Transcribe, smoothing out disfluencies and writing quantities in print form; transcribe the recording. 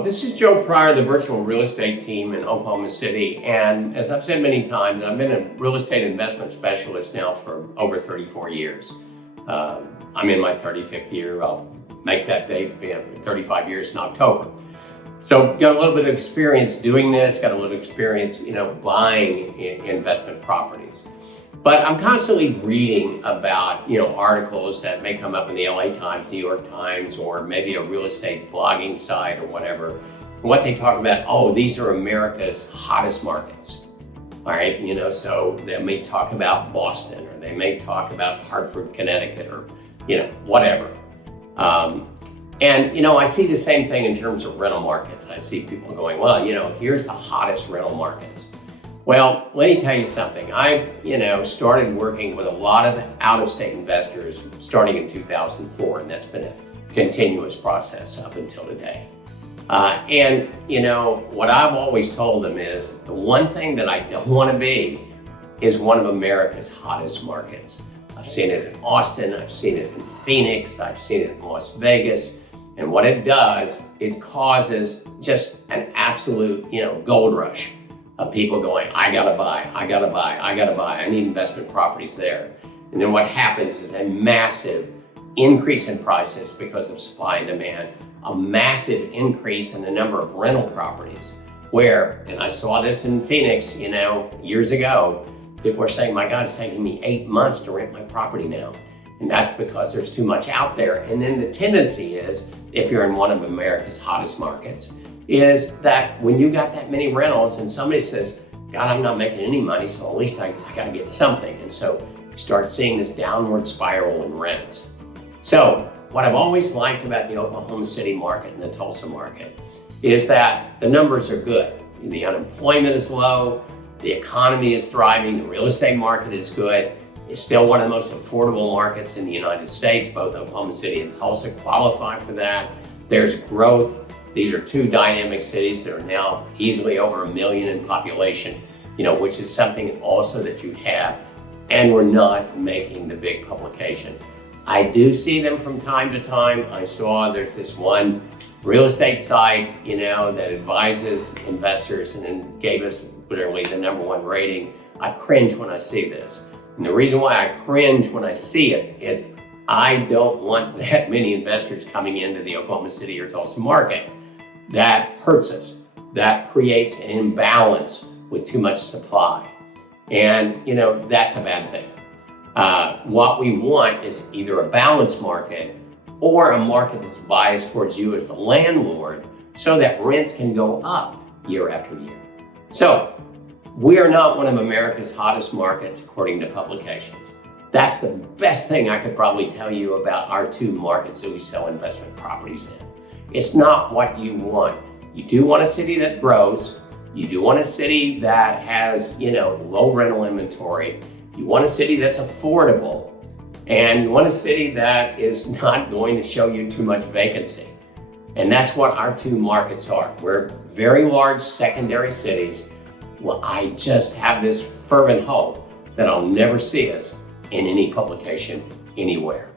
Hello, this is Joe Pryor, the virtual real estate team in Oklahoma City. And as I've said many times, I've been a real estate investment specialist now for over 34 years. I'm in my 35th year. I'll make that date 35 years in October. So got a little bit of experience doing this, got a little experience, buying investment properties. But I'm constantly reading about, articles that may come up in the LA Times, New York Times, or maybe a real estate blogging site or whatever. And what they talk about, these are America's hottest markets. All right, so they may talk about Boston, or they may talk about Hartford, Connecticut, or, whatever. And I see the same thing in terms of rental markets. I see people going, well, here's the hottest rental markets. Well, let me tell you something. I, started working with a lot of out-of-state investors starting in 2004, and that's been a continuous process up until today. And what I've always told them is the one thing that I don't want to be is one of America's hottest markets. I've seen it in Austin, I've seen it in Phoenix, I've seen it in Las Vegas. And what it does, it causes just an absolute, gold rush of people going, I gotta buy, I need investment properties there. And then what happens is a massive increase in prices because of supply and demand, a massive increase in the number of rental properties where, and I saw this in Phoenix, years ago, people are saying, my God, it's taking me 8 months to rent my property now. And that's because there's too much out there. And then the tendency is, if you're in one of America's hottest markets, is that when you got that many rentals and somebody says, God, I'm not making any money, so at least I gotta get something. And so you start seeing this downward spiral in rents. So what I've always liked about the Oklahoma City market and the Tulsa market is that the numbers are good. The unemployment is low, the economy is thriving, the real estate market is good. It's still one of the most affordable markets in the United States. Both Oklahoma City and Tulsa qualify for that. There's growth. These are two dynamic cities that are now easily over 1 million in population, which is something also that you have. And we're not making the big publications. I do see them from time to time. I saw there's this one real estate site, that advises investors and then gave us literally the #1 rating. I cringe when I see this. And the reason why I cringe when I see it is I don't want that many investors coming into the Oklahoma City or Tulsa market. That hurts us. That creates an imbalance with too much supply. And, that's a bad thing. What we want is either a balanced market or a market that's biased towards you as the landlord so that rents can go up year after year. So we are not one of America's hottest markets according to publications. That's the best thing I could probably tell you about our two markets that we sell investment properties in. It's not what you want. You do want a city that grows. You do want a city that has, low rental inventory. You want a city that's affordable. And you want a city that is not going to show you too much vacancy. And that's what our two markets are. We're very large secondary cities. Well, I just have this fervent hope that I'll never see us in any publication anywhere.